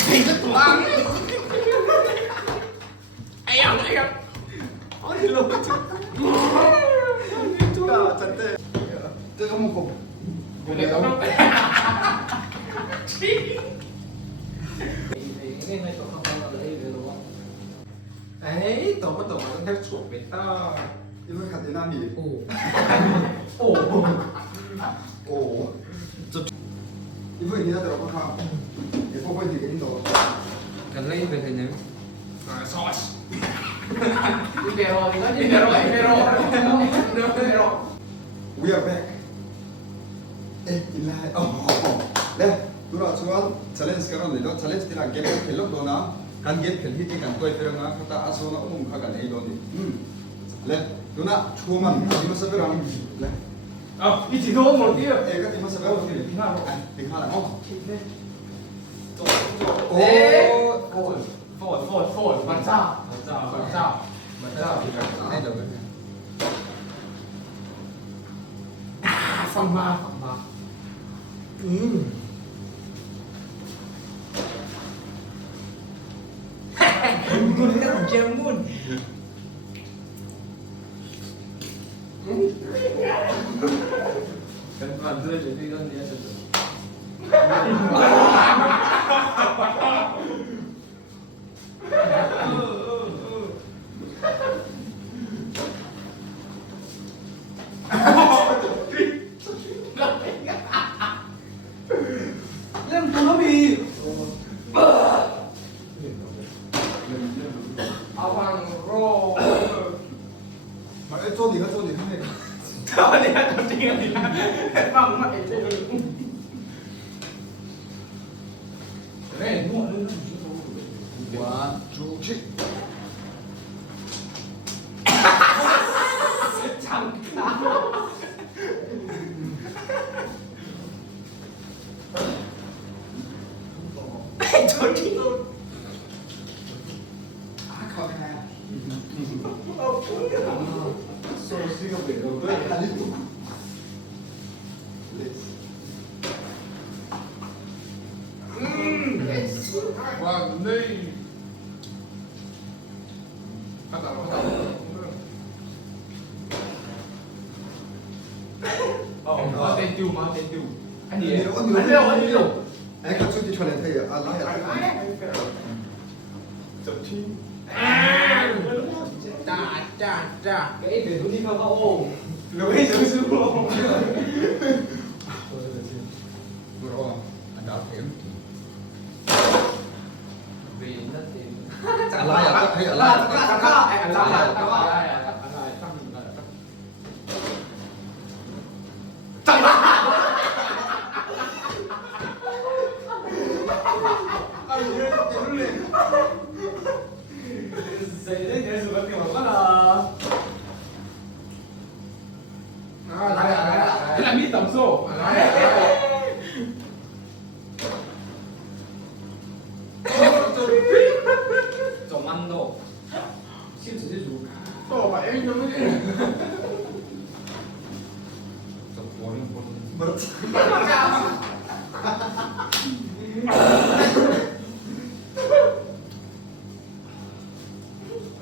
thì rất toán em 아니 너 진짜 잔데 뜨거 먹고 này có đâu nên này tôi không bao giờ lấy được đúng không? 에이 너무 theo chuột về ta 이거 가디나미 오. 오 이거 이니나 들어가 봐 이거 보고 이게 인도 Cần lấy về hình nhớ. sauce Ibero thì nó Ibero Ibero We are back 에 일라이 네 누나 좋아 챌린지 그런데도 챌린지 때랑 게임 펠로 도나 간 게임 펠 히티 간 거에 들어가 갔다 아소나 오면 가가 내이더니 네 누나 초만 이거 서버랑 네 à đi chỉ thôi một kia 애가 이거 서버 tiếng nào tiếng 하나 phổi phổi bắn sao bắn sao ai đâu phòng ma Ngun cái thằng treo ngun. Cần còn rơi rồi đi con nhé. lên tụi nó bị Hoàng rô. mà cái chỗ gì không biết trời đi ăn đầu tiên thì là bằng mày chứ cái mua luôn One, two, three. chẳng trời đi 소스가 매워. 아니 또. Hoàng Ni bắt đầu tên chu anh gì anh liêu Anh có chút đi cho nên thấy à lại chậm chi Chà. Cái để tôi đi vào ô. lối xuống xuống Bro, anh đã hiểu. Vì nó thì Lại à, thấy lại. Dậy đấy nhớ sự kiểu quá là. thế là mi tổng số Trồng ăn đồ. Siêu sử dụng. tổ mà em nó mới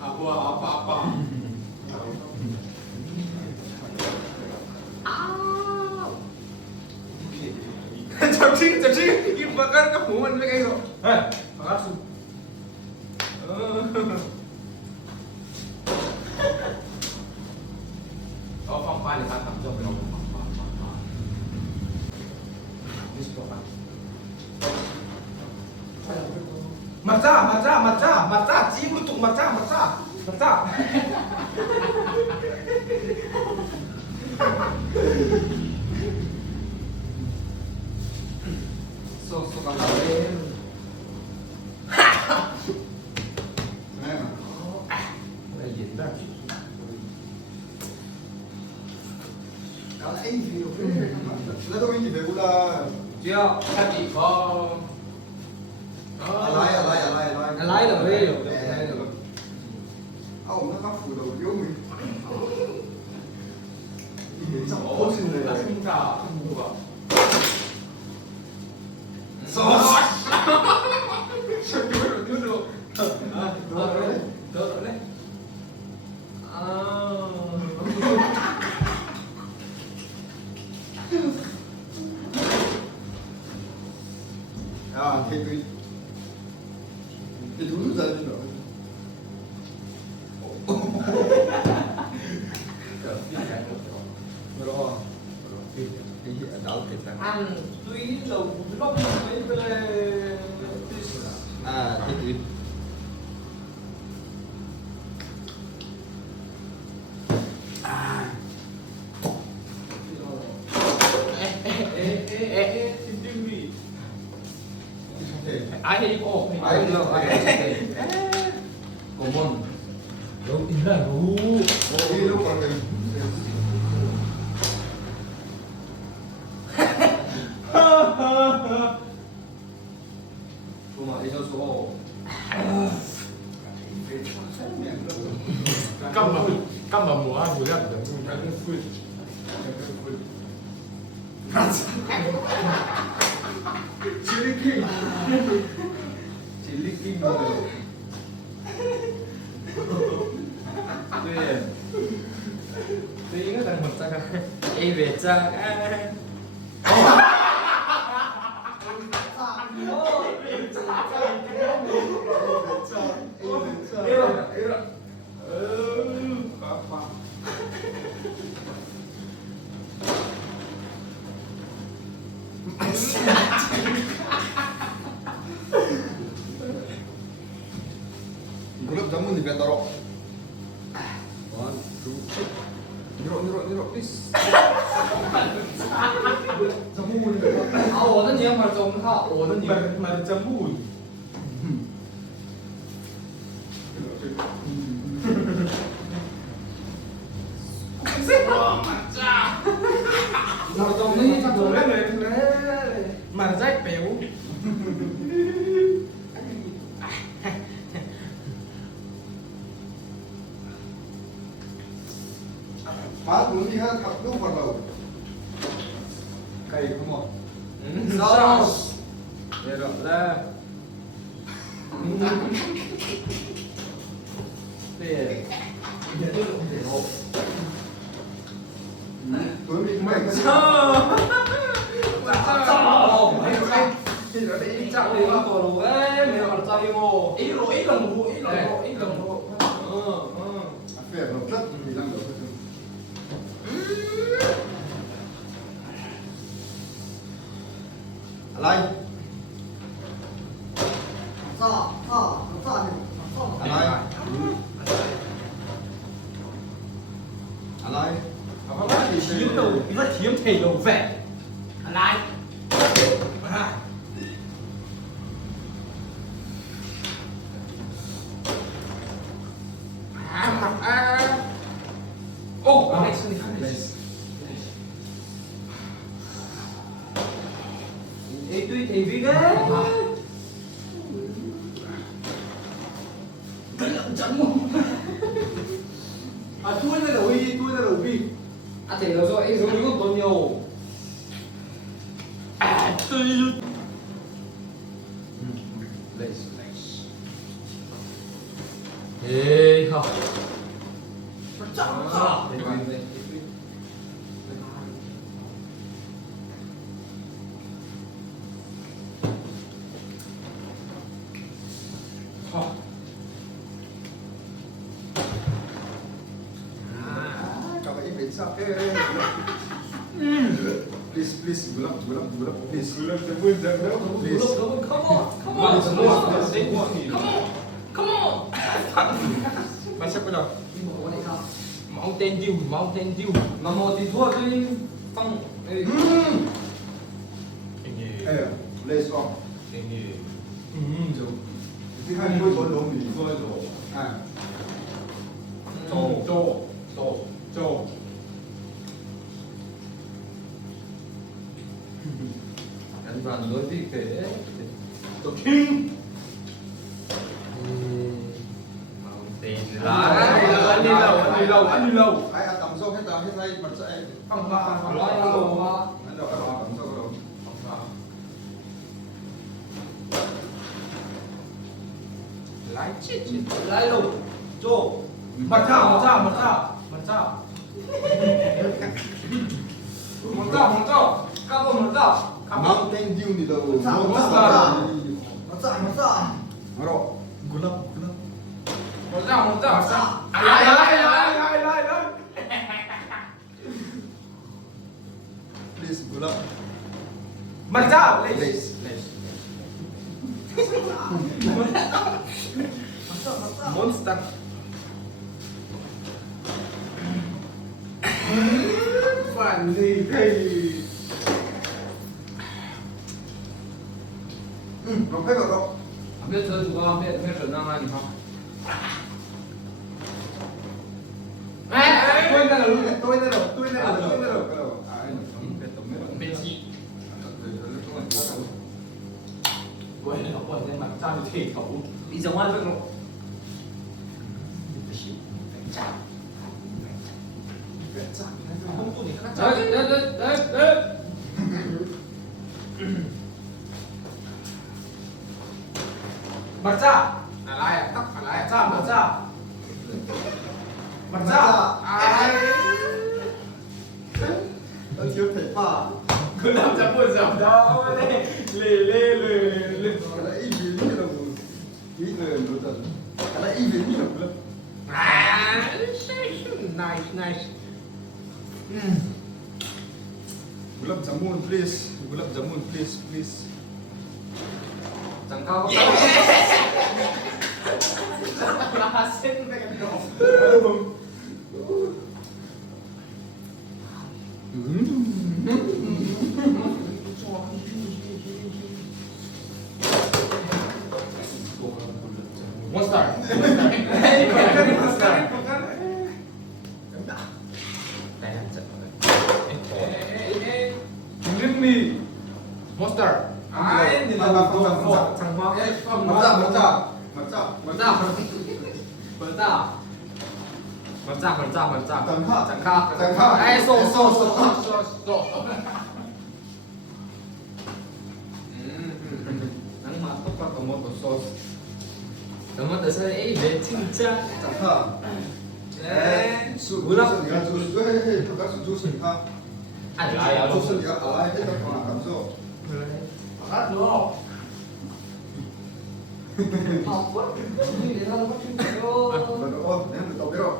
apa chậm chi im vào cái hũ mình với cái rồi ê vào gác xuống có phòng khoan để ta tập cho cái đó mặt ra chí một tụng mặt ra 소스가 나네. Đây diễn ra. 나 에이지. 나도 왠지 배고라. Chưa. ta chỉ có 알라이. Lái được đi rồi. Lái được. 아, 엄마 카푸도 요미. 이게 참 오 멋있네. 나 생각 뭐가 소스. tôi thì đúng rồi rồi rồi thì đau thiệt ta ăn tuy đầu lông mấy bên à thì ai ô ai đâu của mình đâu tin là đủ đi lúc còn mình của mà đi cho số căm mà mùa ăn vừa gặp được chili king rồi tuy cái thằng mình ta em về cha gulab jamun di Betoro 1 2 niro please jamun 아 오는 얘 말 좀 하 오는 얘 mà chấm mùi 말 좀 해 자 좀 mà rách béo phá muốn đi hát học lúc vào đầu cày không ạ sauce để rồi ra để tối mình mày có thì nó đi chạm đi vào tổ rồi ấy mình còn cho đi ngô ít lần ngủ phải hợp rất vì đang được Alay Alay Alay nó rất hiếm đầu rất hiếm thầy đầu vẻ lại ô này xin đi tuy thì vì cái chẳng muốn à tôi ra đầu đi à thì nó rồi giống như con nhiều à tôi ê không Coba ini bisa. Please, gulab, please. gulab jamun jangan Please. come on masuk ke dalam Mountain Dew mà một thì thua tôi phong ini Please on. ini jauh Ini kan gue tolong nih. thôi rồi Ah, Châu anh vào đối với cái Tô King Mountain anh đi lâu ai ăn tầm sâu hết tay mặt sẽ phăng pha ăn đâu ăn tầm sâu đâu. lái chết lại đâu chỗ mặt cha 까고 먼저 Mountain Dew nih tuh. Monster. Ngoro. Gulab. Một ra. Lại. Please gulab. Mặt ra. Please. Monster. Phản gì thầy? Rồi phép rồi. biết chơi chúng con biết biết chuẩn năng này không Tôi đây là luôn, tôi đây là. biết gì quay nó quay lên mặt ra như thể khẩu đi giống ai vậy nó không tụi này khác đấy Mặt ra. Lại tóc lại ra, mặt ra. Mặt ra. Nó thiếu thể pha. Cứ làm cho buồn giọng đó lê. Cái đấy ý như là một ý về nó thật. Cái đấy ý về như là một lớp. Nice. Gulab jamun please. Gulab jamun please. chẳng cao là xin về cái đó Monster. đây là trận Give me. Monster. Ai thì là chẳng hoa Mặt ra. chẳng khác Ai so. nắng mặt tốt có một sauce nó mất từ sợi ấy về chính xác chẳng thà. Gulab juice. Các juice ha. ăn lại à Juice thì ai hết tất cả cảm xúc. Hát nữa. học quá đi để làm có chuyện đâu Bueno, déjame topero.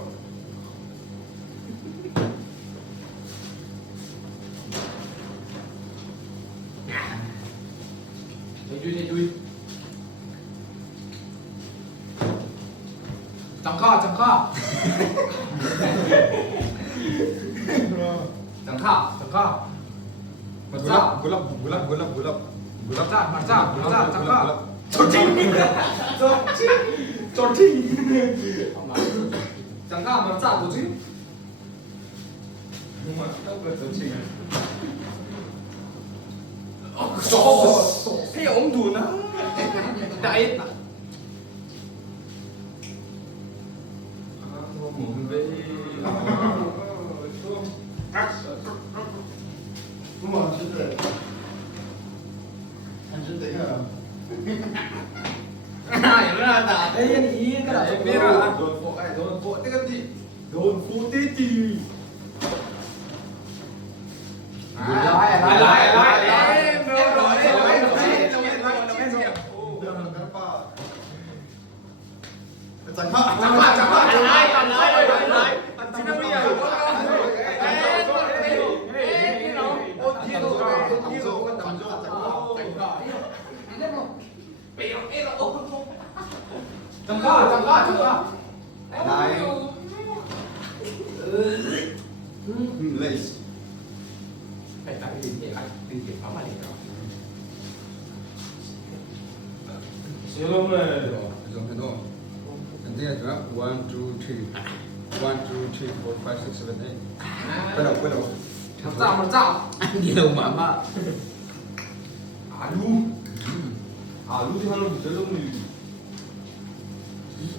chui Chẳng kho. chẳng khác Gulab. Mặt ra. Chẳng kho. Trốn trinh. chẳng khác mà trả của chứ Nhưng mà tóc là tấm trình. Thế ông đùa nó. Đấy. muốn về Nhưng mà chính là anh chính tính à? Ai ra tả đây là ý cái Đấy, biết rồi. Đồn phụ tí cái gì? Đồn phụ tí gì? Lại. Chẳng hạn. Chẳng có. Này. Lace. phải tại vì để lại tìm kiếm phá mà để đó Siêu mày. Dùng cái đó. And then you have 1, 2, 3. 1, 2, 3, 4, 5, 6, 7, 8. Bắt đầu. mà chạm nhiều mà Alu thì hắn bị lông gì?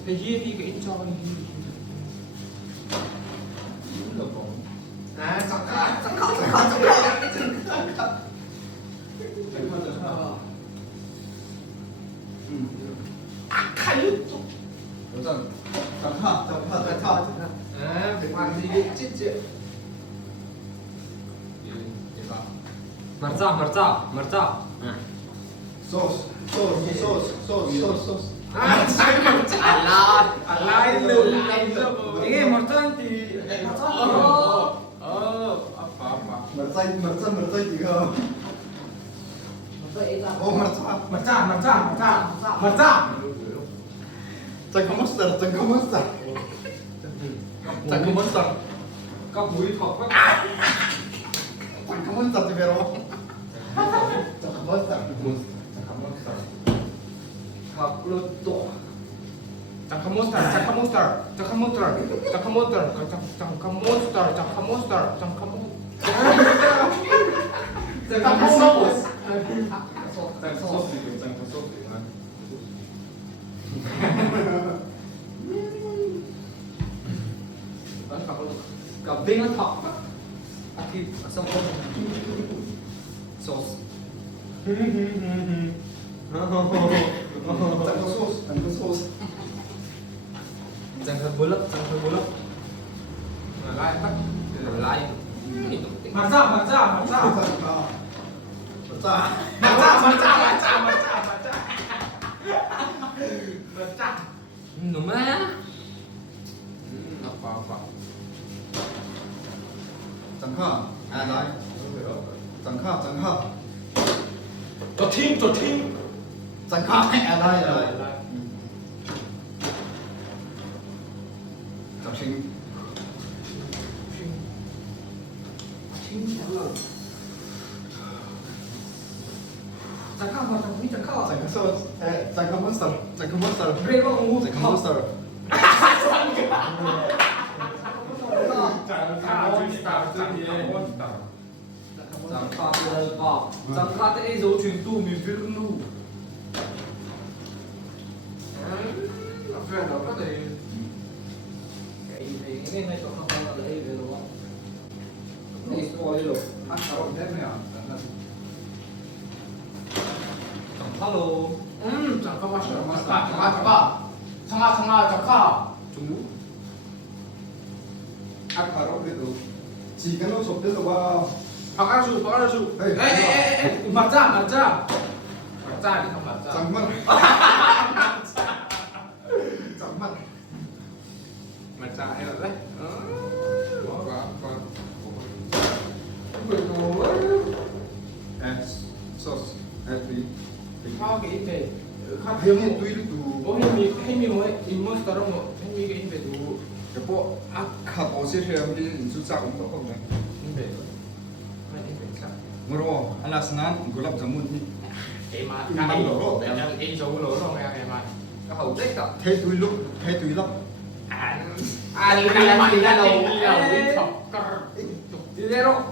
cái gì thì cái cho đi Chẳng có. Chẳng hạn. Phải làm gì để chết chuyện? marza Sauce. 소스. 아 잠깐만 알라이 이게 머탄티 아빠 머르짜 이거. 오 머르짜. 맞자 잠깐 몬스터. 잠깐 몬스터 các búi thọc 잠깐 몬스터 집에로. 잠깐 몬스터. thọc lột tổ 잠깐 몬스터 잠깐 몬스터 잠깐 몬스터 잠깐 몬스터 잠깐 몬스터 잠깐 몬스터 잠깐 몬 잠깐 소스 잠깐 소스 잠깐 소스 cả viên nó thọc thịt xong không sauce 잠깐 소스. chẳng cần bố lấp lại tắt lại 맞자. đúng á 아빠 잠깐. 알라이. 잠깐. 저팀 잠깐. 알라이. 잠시. 잠깐 vào trong 잠깐 잠깐 소스. 잠깐 몬스터. 그래 이거 너무 잠깐 몬스터. 잠깐 봐 잠깐 때 dấu truyền tu mình viết không nu về đó có thể cái gì thì nghe này chỗ không là lấy về đúng không này coi rồi ăn sáu hết này à hello 잠깐 마셔 잠깐 중국 아까로 그래도 지금은 속도가 바가수 에이 맞자 đi không 맞자 잠깐만 맞자 hay là đấy 소스 에피 kho cái in về kho 형이 뚜이르뚜 bố hay mi mới in mới tao đâu hay mi cái in về đủ 여보 아까 오시르 민 주자 온거 없네 in về hay in về sao 뭐로 알라스난 골랍 자문 cái mà In cái bằng lỗ. in số lỗ rồi ngày mà cái hậu tích đó 태두일럽 đi ra đầu đi thọc đi ra đâu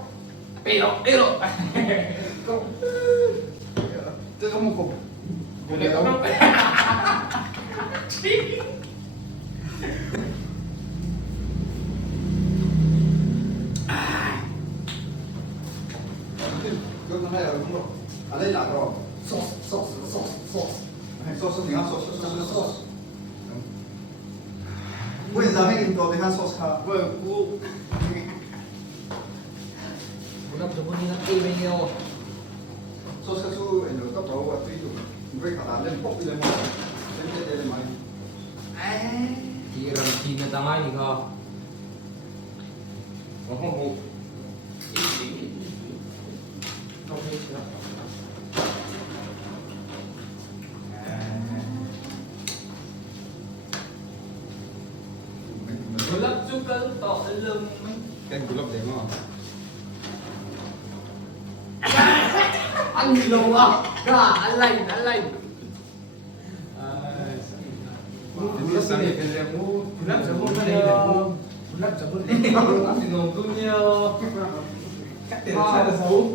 đi đâu 뜨거 먹고 để tao đâu 그거 하나야 그거 알레 나로 소스 내가 소스 왜 자매 인도 내가 소스 카 vừa cu một năm chục đi năm kia bao nhiêu 소스 수 인도 또 바로 뚜이도 왜 가다 lên 볶이 lên lên 많이 thì làm gì người ta mai thì không không một lớp chút cỡ tọ lưng ken 골랍 내가 ăn gì lâu à cả ăn lành cái này là mua lắp cho mua cái này là mua lắp cho mua ăn gì nồng tôi nhiều cắt tiền sai là xấu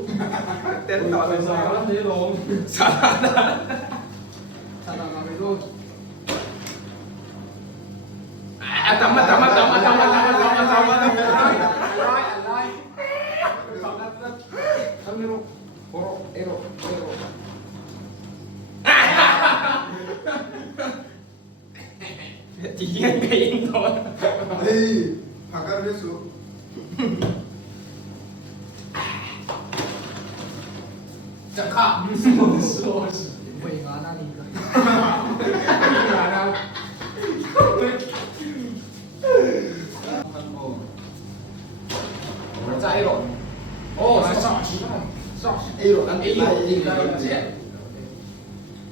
cắt tiền tỏi là xấu lắm thế luôn sao là mày luôn tắm chỉ riêng cái in thôi 에이 바깥을 했어 chẳng hạn vậy mà ăn Trái rồi. 오, sauce. A로 난 A로 A로 그렇지. A로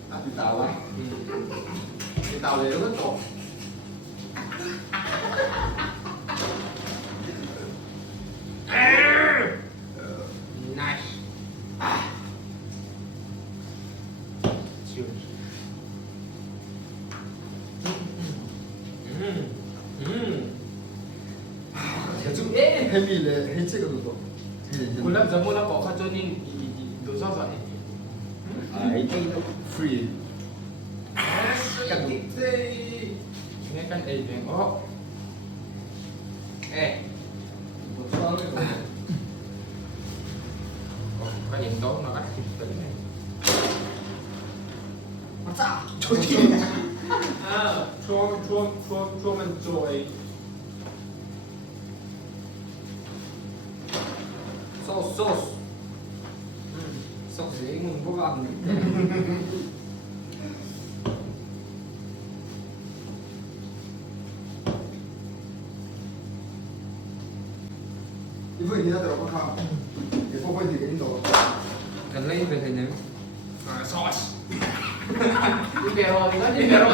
아, 나와. Thì tàu này nó rất tốt. Nice. Cheers. 대충 애. 햄이래 해체거든요. 굴람 전문화 거 가져니 노사사. 아, 이거 free. Nghe kan ấy đến ó. Ê, Một con này. có những tố nó ắt thịt tới này. 아, 추워면 좋아해. 소스. 소스 이건 뭐가 안 돼. 이거 이나 들어가. 이거 보고 이제 인도. Cần lấy về thầy nhớ. Sauce. Ibero thì có gì? Ibero.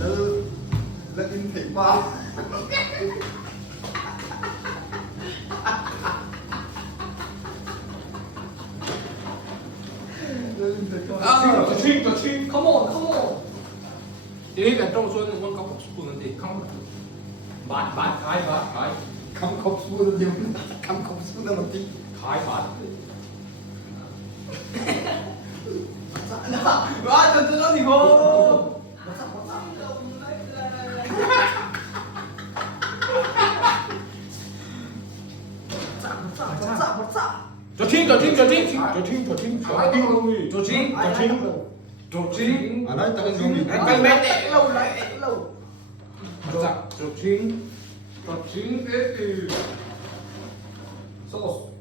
너 라틴 대마. 라틴 대마. 더 친. Come on. Ini kan trong xuân con có một spoon thì không. Bát khai. 감컵수는 지금 감컵수는 어디? Khai bát. 와, 저 이거. Cho thiên. 안 했다가 좀 Cái mẹ để lâu. Cho thiên. 소스.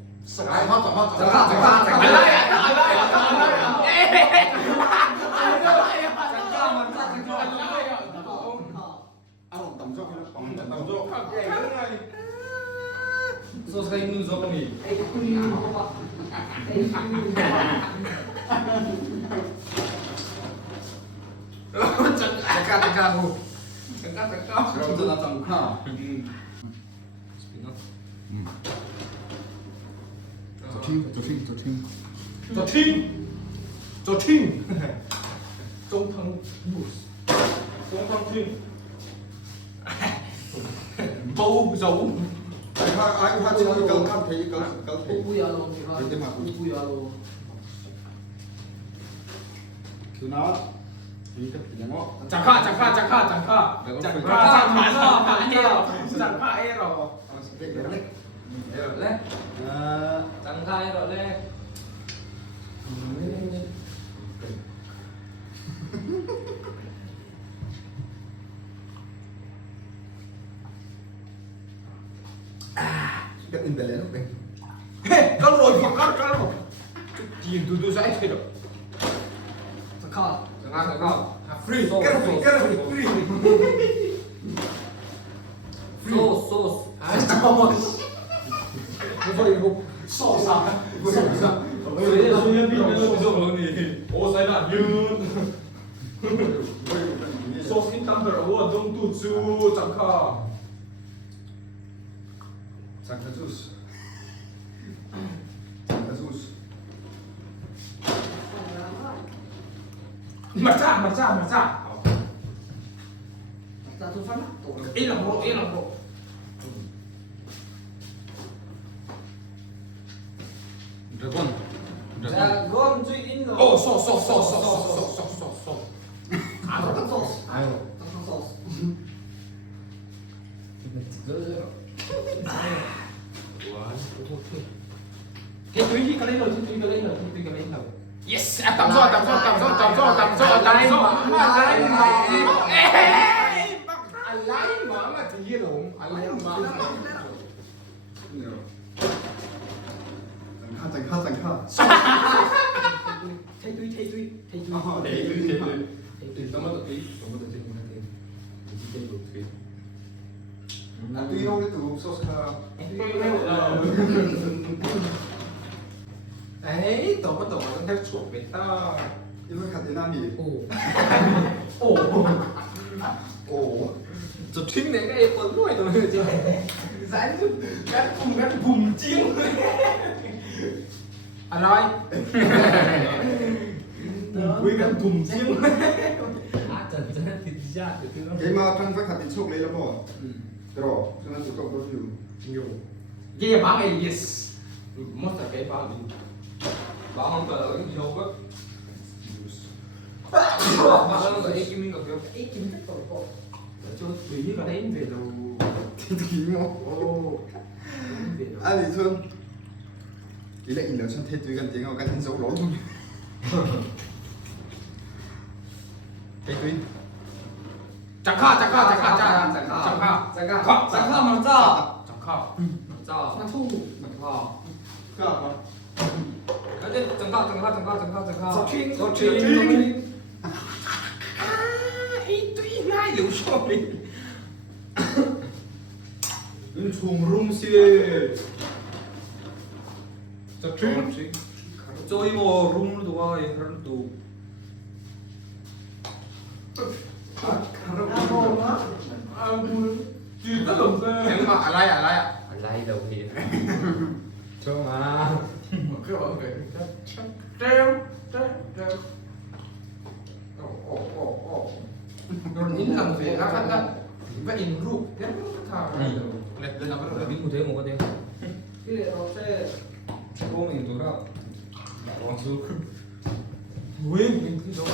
소스가 있는 조건이. 잠깐. 그럼 나 잠깐. Cho thiên. Trung thân thiên. Bầu dấu. 아, 지금 이거 간 돼, 이거 돼. 우야로 절대 막 우야로. 그나 이거 그냥 잠깐. 레. 장사해로 레. cái in về lên lúc này. Có rồi. Nhìn từ dãy thế được. 잠깐. Free. 소스. 아, 잠깐만. 이거 소사. 왜 소년 비면 저러니? 오, 사이다. 윤. 소스 힌탕들 어워 동투주 잠깐. 잠깐 주스. 잠깐 주스. 맞자. 나도 설마? 이런 거. 드건. 자, 그건 좀 있는. 오, 소스. 아, 소스. 아유. 소스. Cái túi gì có lấy rồi. Yes, tạm do. Ê, lấy mà là thì đúng. Lấy mà. 잠깐. tuy đâu cái tủ sốt cả Đấy, tổ bắt đầu nó theo chuột về ta. 이거 같은 남이 오. 오 저 튀는 애가 예쁜 거야 너 그죠? Giãn gắt vùng chiên. Anh ơi. Quy gắt vùng chiên. 아 진짜 진짜 그 cái mà trong phải 같은 chốc lấy lắm rồi rồi cho nên tụi cậu có nhiều Nhiều. Cái bán này yes. Mất là cái bán đi. Bảo không cờ cái gì đâu có. Bảo không cờ ấy kim ngọc kiểu ấy kim rất tội tội. Cho tùy là đến về đâu. thì thì mà Ồ. Về đâu. 아니 전 이래 일러 전 태두가 tiếng 같은 dấu lỗ luôn cái tuy Chẳng khá. 잠깐 먼저. Chẳng khá. 먼저. Thu. 먼저. cả mà 근데 잠깐. 서칭. Ý tuy ngay liệu rồi. 눈 종rum실. 서칭. 저희 뭐 룸도 와 얘들도. Chỉ có đồng xe. Em màอะไรอ่ะ 알라이 đầu thì. 정아. Cái bảo vệ treo. Rồi nhìn làm về các anh đó. Và in rụp cái thao. Lên làm cái 민구 대먹어야 돼. 그래 어제 처음에 누가 와서 왜 mình cứ giống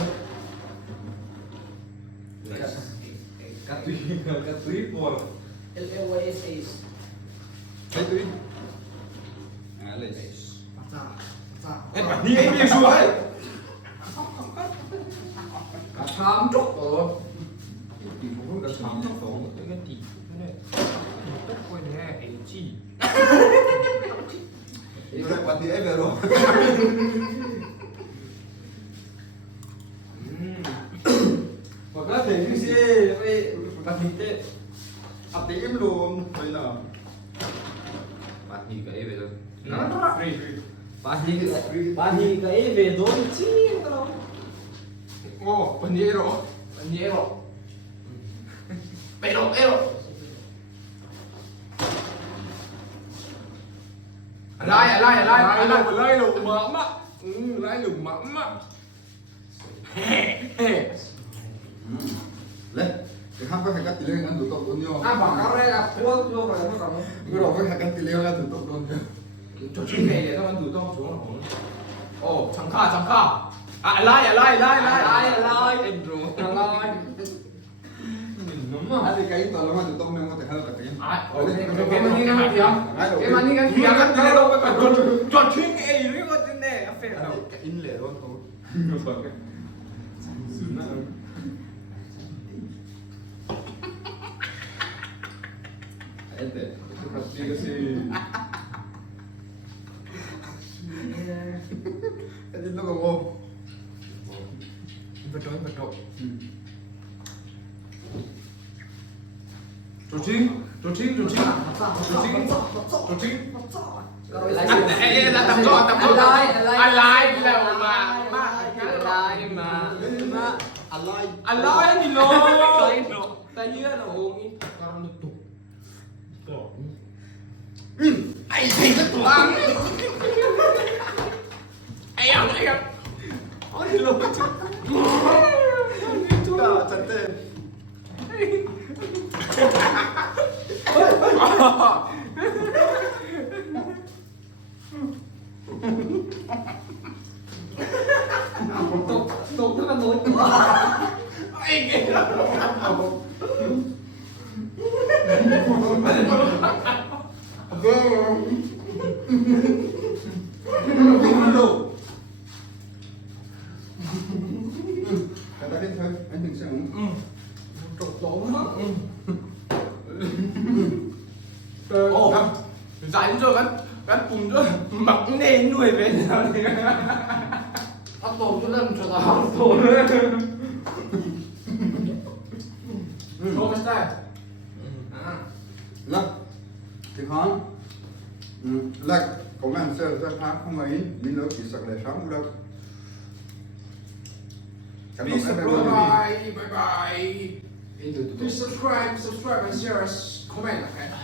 까뚜이 볼. LLYS. cái tuy à lấy em bảo đi em đi xuống ấy. 아 다음 쪽 이거 그 다음 쪽 이거 뒤. Tất quên nè, ấy chi. 이거 quạt thì em về rồi Mà có thể như gì vậy? Bạn nhìn thế. à tí em luôn vậy nào Bạn nhìn cái về rồi. Nó free. bạn nhìn cái về đốn chi đâu. Ồ, Paniero. Pero. Lai lùng mẫm á. Lai lùng mẫm á. lấy cái ham phải cắt tỷ lệ ăn tụi cậu luôn nhau 아, 막아래가 그거 rồi nó còn. 이거 đâu phải cắt tỷ lệ ăn tụi cậu luôn Cho chuyên nghề để tao ăn tụi tao xuống. Ồ, chẳng khá. À, lai. Em rồi. à thì cái tao làm tụi tao nên có thể hơn cả tiếng À, cái mà như thế nào? Cái mà như thế nào? Cái đâu có cần cho chuyên nghề đấy có tên này, phải đâu? cái in lệ luôn thôi em để cái gì nó còn ngon Vật trội. Cho chuyên. Rồi lại. Là tầm cho. Alai là mà. Alai thì nó. Ta như là uống đi. Con nó tụt. Ai thấy cái tụt ăn. Ai ăn. Ôi lộn chứ. chúng ta chân tên Tục nó nổi. Ai kìa. cái ta đến thôi anh đừng xem Trộn lỗ đó. Ồ, giải cho gắn cùng cho mặc nên nuôi về sao thì áp tổ cho lần cho tao áp tổ nữa. Không phải Lắc thì hón lắc có mang sơ ra phá không ấy mình lỡ chỉ sạc lại sáng đâu cảm ơn Please các bạn bye bye. Please subscribe and share, comment. Okay.